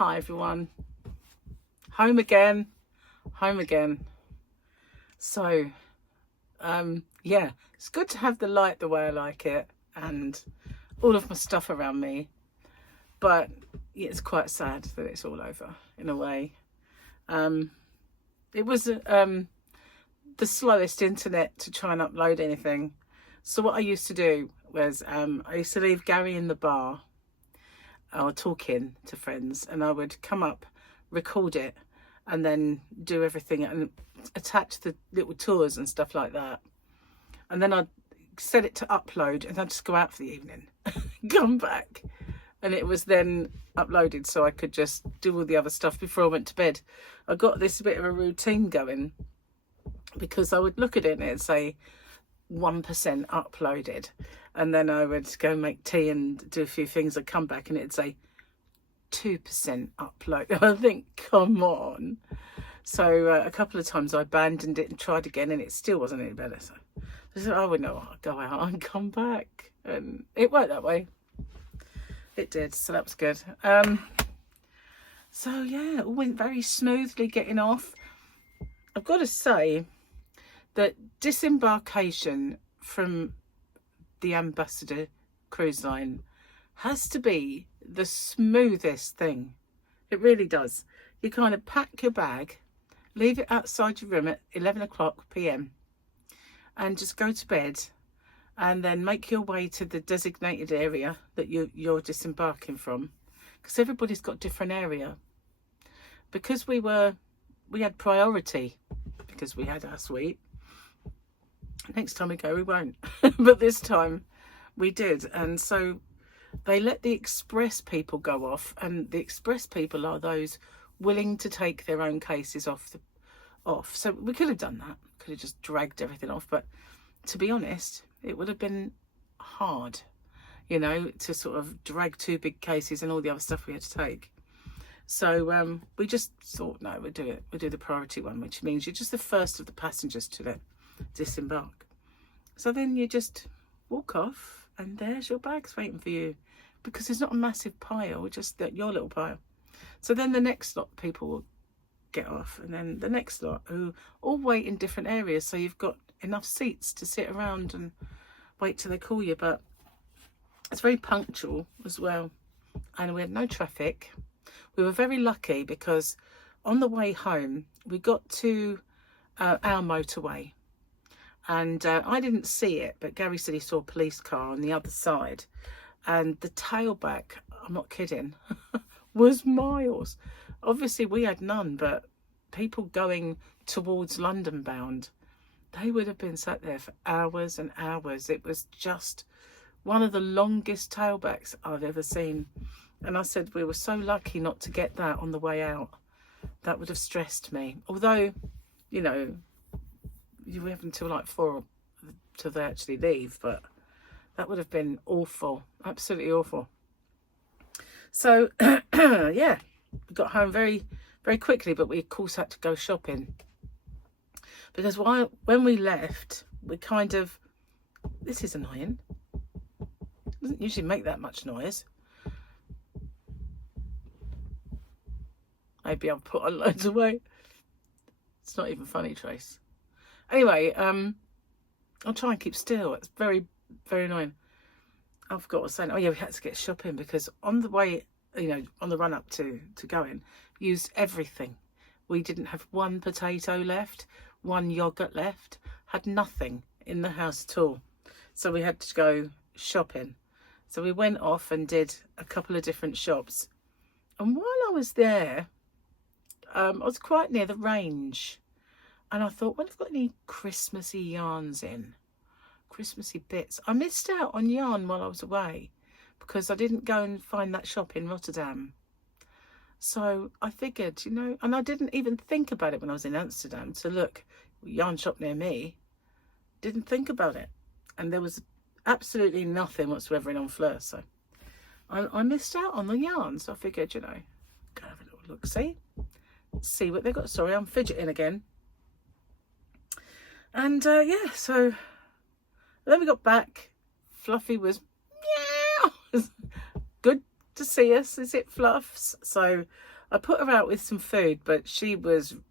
Hi everyone, home again. So yeah, it's good to have the light the way I like it and all of my stuff around me, but it's quite sad that it's all over in a way. It was the slowest internet to try and upload anything. So what I used to do was I used to leave Gary in the bar or talking to friends, and I would come up, record it, and then do everything and attach the little tours and stuff like that. And then I'd set it to upload, and I'd just go out for the evening, come back, and it was then uploaded so I could just do all the other stuff before I went to bed. I got this bit of a routine going because I would look at it and it'd say 1% uploaded, and then I would go and make tea and do a few things. I'd come back and it'd say 2% upload. I think, come on. So a couple of times I abandoned it and tried again, and it still wasn't any better. So I said, oh, well, no, I'll go out and come back, and it worked that way. It did, so that was good. So yeah, it all went very smoothly getting off. I've got to say that disembarkation from the Ambassador cruise line has to be the smoothest thing. It really does. You kind of pack your bag, leave it outside your room at 11 o'clock p.m. and just go to bed, and then make your way to the designated area that you're disembarking from, because everybody's got different area. Because we had priority because we had our suite. Next time we go, we won't. But this time we did. And so they let the express people go off, and the express people are those willing to take their own cases off. So we could have done that. Could have just dragged everything off. But to be honest, it would have been hard, you know, to sort of drag 2 big cases and all the other stuff we had to take. So we just thought, no, we'll do it. We'll do the priority one, which means you're just the first of the passengers to disembark. So then you just walk off, and there's your bags waiting for you, because there's not a massive pile, just your little pile. So then the next lot of people will get off, and then the next lot who all wait in different areas, so you've got enough seats to sit around and wait till they call you. But it's very punctual as well, and we had no traffic. We were very lucky because on the way home we got to our motorway, and I didn't see it, but Gary said he saw a police car on the other side, and the tailback, I'm not kidding, was miles. Obviously we had none, but people going towards London bound, they would have been sat there for hours and hours. It was just one of the longest tailbacks I've ever seen. And I said we were so lucky not to get that on the way out. That would have stressed me. Although, you know, you have until like 4 till they actually leave, but that would have been awful, absolutely awful. So yeah, we got home very, very quickly, but we of course had to go shopping, because when we left, we kind of, this is annoying, it doesn't usually make that much noise. Maybe I'll put on loads of weight. It's not even funny, Trace. Anyway, I'll try and keep still. It's very, very annoying. I forgot what I was saying. Oh yeah, we had to get shopping, because on the way, you know, on the run up to going, used everything. We didn't have one potato left, one yogurt left, had nothing in the house at all. So we had to go shopping. So we went off and did a couple of different shops. And while I was there, I was quite near the range, and I thought, well, I've got any Christmassy yarns in, Christmassy bits. I missed out on yarn while I was away because I didn't go and find that shop in Rotterdam. So I figured, you know, and I didn't even think about it when I was in Amsterdam to look, yarn shop near me. Didn't think about it. And there was absolutely nothing whatsoever in Honfleur. So I missed out on the yarn. So I figured, you know, go have a little look, see what they got. Sorry, I'm fidgeting again. And yeah, so then we got back. Fluffy was meow. Good to see us? Is it Fluffs? So I put her out with some food, but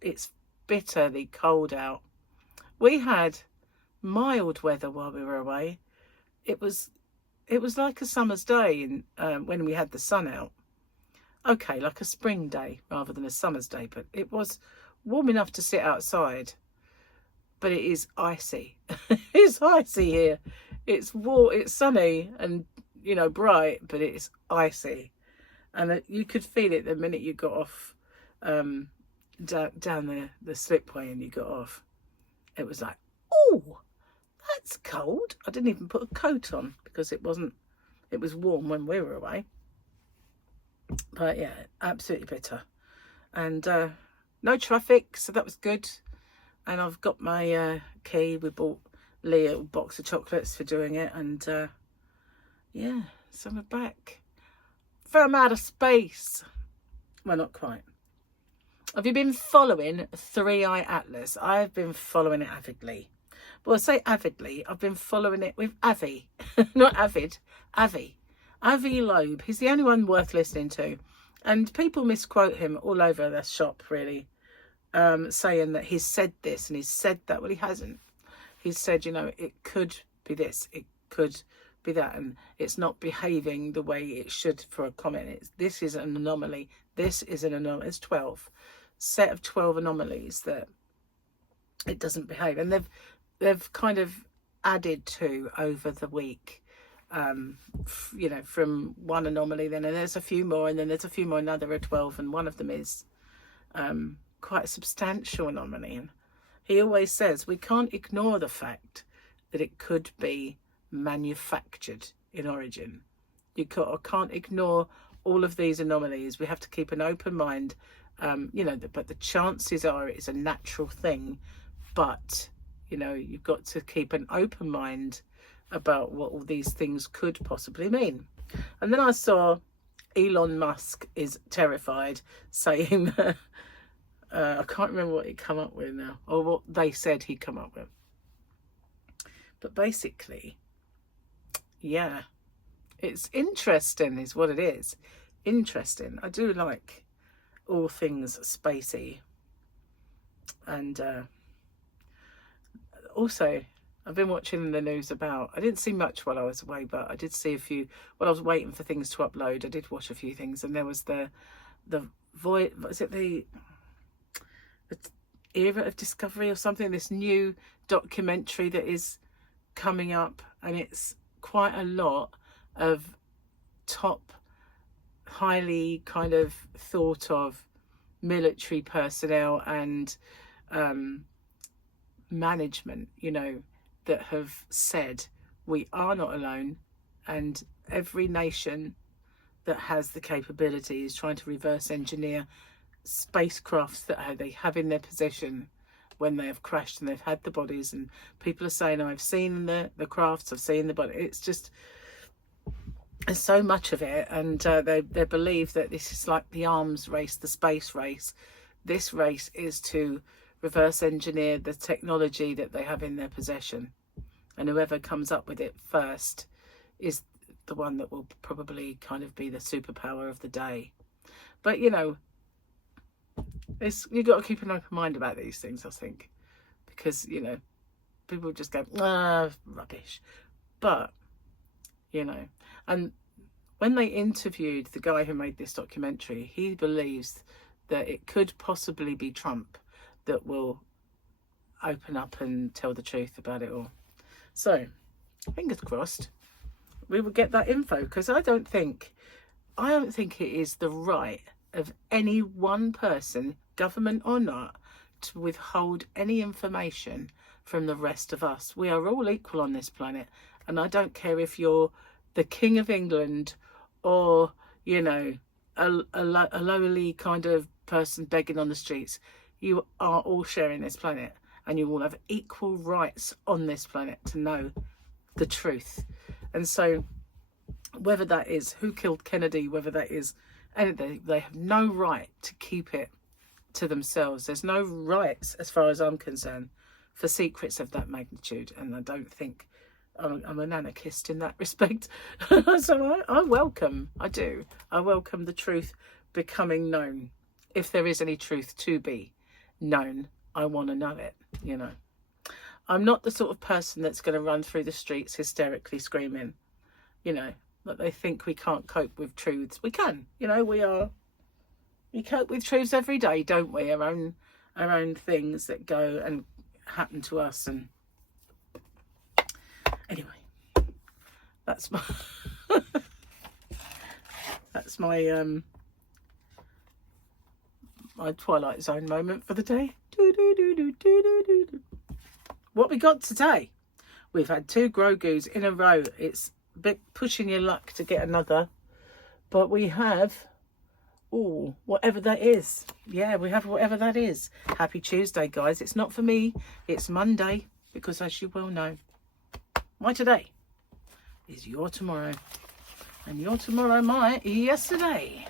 it's bitterly cold out. We had mild weather while we were away. It was like a summer's day when we had the sun out. Okay, like a spring day rather than a summer's day, but it was warm enough to sit outside. But it is icy. It's icy here. It's warm, it's sunny and, you know, bright, but it's icy. And you could feel it the minute you got off down the slipway and you got off. It was like, oh, that's cold. I didn't even put a coat on because it was warm when we were away. But yeah, absolutely bitter. And no traffic, so that was good. And I've got my key. We bought Lee a box of chocolates for doing it. And yeah, so we're back from outer space. Well, not quite. Have you been following 3i Atlas? I've been following it avidly. Well, I say avidly. I've been following it with Avi. Not Avid, Avi. Avi Loeb. He's the only one worth listening to. And people misquote him all over the shop, really. Saying that he's said this and he's said that. Well, he hasn't. He's said, you know, it could be this, it could be that, and it's not behaving the way it should for a comment. This is an anomaly. This is an anomaly. It's 12 set of 12 anomalies that it doesn't behave, and they've kind of added to over the week. You know, from one anomaly, then and there's a few more, and then there's a few more. Another are 12, and one of them is quite a substantial anomaly. And he always says we can't ignore the fact that it could be manufactured in origin. You can't ignore all of these anomalies. We have to keep an open mind. You know, but the chances are it's a natural thing. But, you know, you've got to keep an open mind about what all these things could possibly mean. And then I saw Elon Musk is terrified, saying that I can't remember what he'd come up with now, or what they said he'd come up with. But basically, yeah, it's interesting is what it is. Interesting. I do like all things spacey. And also, I've been watching the news about, I didn't see much while I was away, but I did see a few, while I was waiting for things to upload, I did watch a few things, and there was the era of discovery or something, this new documentary that is coming up, and it's quite a lot of top, highly kind of thought of military personnel and management, you know, that have said we are not alone, and every nation that has the capability is trying to reverse engineer spacecrafts that they have in their possession when they have crashed and they've had the bodies. And people are saying, I've seen the crafts, I've seen the body. It's just, there's so much of it, and they believe that this is like the arms race, the space race. This race is to reverse engineer the technology that they have in their possession, and whoever comes up with it first is the one that will probably kind of be the superpower of the day. But you know, you've got to keep an open mind about these things, I think, because, you know, people just go, rubbish. But, you know, and when they interviewed the guy who made this documentary, he believes that it could possibly be Trump that will open up and tell the truth about it all. So, fingers crossed, we will get that info, because I don't think it is the right of any one person, government or not, to withhold any information from the rest of us. We are all equal on this planet, and I don't care if you're the King of England or, you know, a lowly kind of person begging on the streets. You are all sharing this planet, and you all have equal rights on this planet to know the truth. And so whether that is who killed Kennedy, whether that is anything, they have no right to keep it to themselves. There's no rights, as far as I'm concerned, for secrets of that magnitude. And I don't think I'm an anarchist in that respect. So I welcome the truth becoming known. If there is any truth to be known, I want to know it, you know. I'm not the sort of person that's going to run through the streets hysterically screaming, you know, that they think we can't cope with truths. We can, you know, we cope with truths every day, don't we? Our own things that go and happen to us. And anyway, that's my that's my my Twilight Zone moment for the day. What we got today? We've had 2 Grogu's in a row. It's a bit pushing your luck to get another, but we have, oh, whatever that is. Yeah, we have whatever that is. Happy Tuesday, guys. It's not for me, it's Monday, because as you well know, my today is your tomorrow, and your tomorrow my yesterday.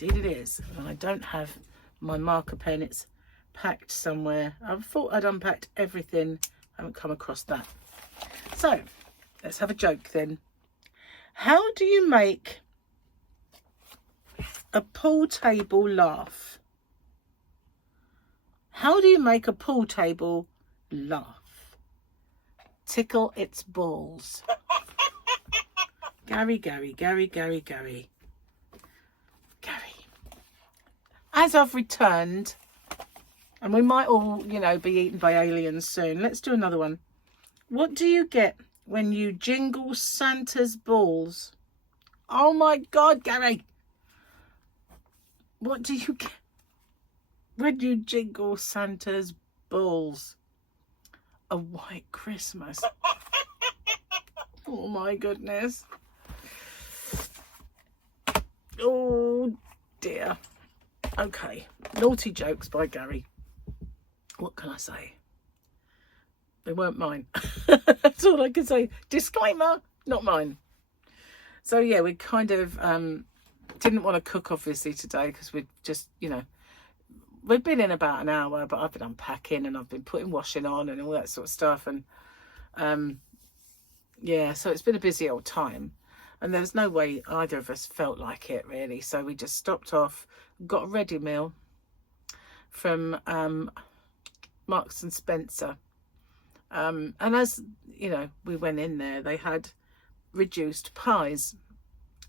Indeed it is. And I don't have my marker pen. It's packed somewhere. I thought I'd unpacked everything. I haven't come across that. So let's have a joke then. How do you make a pool table laugh? How do you make a pool table laugh? Tickle its balls. Gary. As I've returned, and we might all, you know, be eaten by aliens soon. Let's do another one. What do you get when you jingle Santa's balls? Oh my God, Gary. What do you get when you jingle Santa's balls? A white Christmas. Oh my goodness. Oh dear. Okay. Naughty jokes by Gary. What can I say? They weren't mine. That's all I can say. Disclaimer, not mine. So yeah, we kind of didn't want to cook obviously today because we just, you know, we've been in about an hour, but I've been unpacking and I've been putting washing on and all that sort of stuff. And yeah, so it's been a busy old time. And there's no way either of us felt like it really. So we just stopped off, got a ready meal from Marks and Spencer. And as you know, we went in there, they had reduced pies,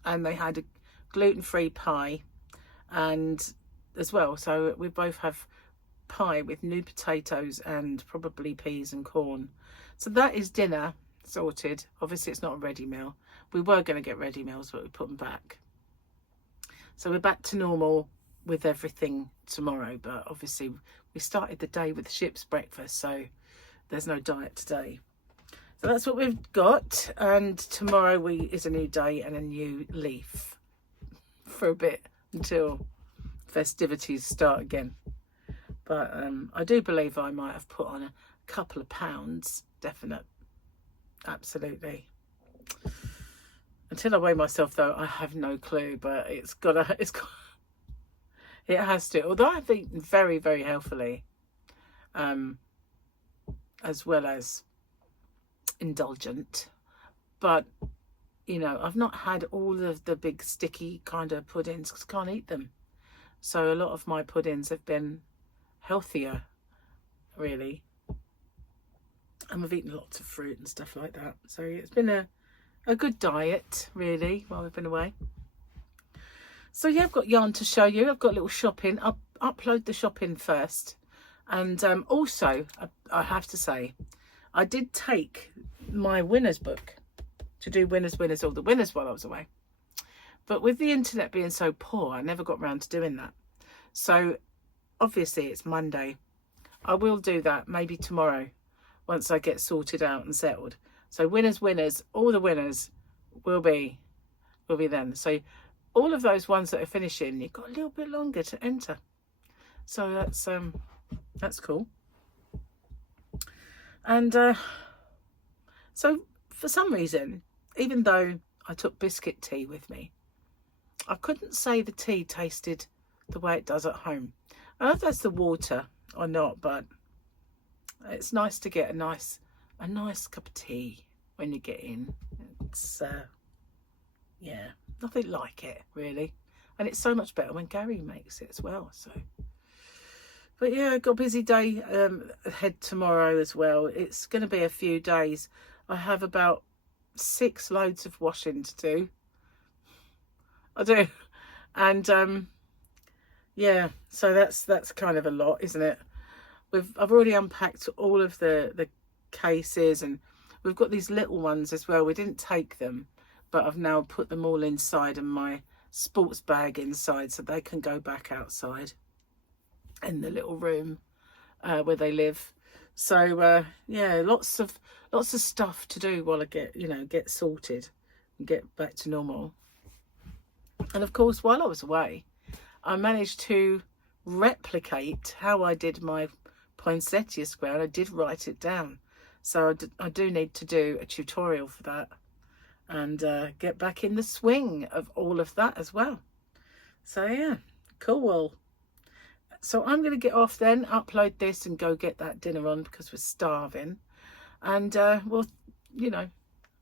and they had a gluten-free pie and as well. So we both have pie with new potatoes and probably peas and corn. So that is dinner sorted. Obviously it's not a ready meal. We were going to get ready meals, but we put them back. So we're back to normal with everything tomorrow, but obviously we started the day with ship's breakfast, so there's no diet today. So that's what we've got, and tomorrow is a new day and a new leaf for a bit until festivities start again. But I do believe I might have put on a couple of pounds, definite, absolutely. Until I weigh myself though, I have no clue, but it has to. Although I've eaten very, very healthily, as well as indulgent, but you know, I've not had all of the big sticky kind of puddings because I can't eat them. So a lot of my puddings have been healthier, really. And I've eaten lots of fruit and stuff like that. So it's been a good diet, really, while we've been away. So yeah, I've got yarn to show you. I've got a little shopping. I'll upload the shopping first. And also, I have to say, I did take my winners book to do winners, all the winners while I was away. But with the internet being so poor, I never got around to doing that. So obviously it's Monday. I will do that maybe tomorrow once I get sorted out and settled. So winners, all the winners will be then. So all of those ones that are finishing, you've got a little bit longer to enter. So that's cool. And so for some reason, even though I took biscuit tea with me, I couldn't say the tea tasted the way it does at home. I don't know if that's the water or not, but it's nice to get a a nice cup of tea when you get in. It's yeah, nothing like it really, and it's so much better when Gary makes it as well. So, but yeah, got a busy day ahead tomorrow as well. It's going to be a few days. I have about 6 loads of washing to do. I do, and yeah, so that's kind of a lot, isn't it? I've already unpacked all of the cases, and we've got these little ones as well. We didn't take them, but I've now put them all inside and my sports bag inside, so they can go back outside in the little room where they live. So yeah, lots of stuff to do while I get sorted and get back to normal. And of course, while I was away, I managed to replicate how I did my poinsettia square, and I did write it down. So I do need to do a tutorial for that and get back in the swing of all of that as well. So yeah, cool. So I'm going to get off then, upload this and go get that dinner on because we're starving. And well, I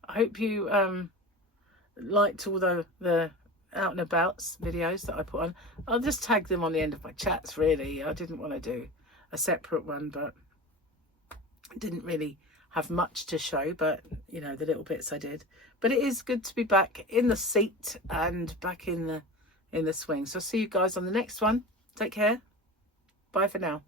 hope you liked all the out and abouts videos that I put on. I'll just tag them on the end of my chats really. I didn't want to do a separate one, but didn't really have much to show, but the little bits I did. But it is good to be back in the seat and back in the swing. So I'll see you guys on the next one. Take care. Bye for now.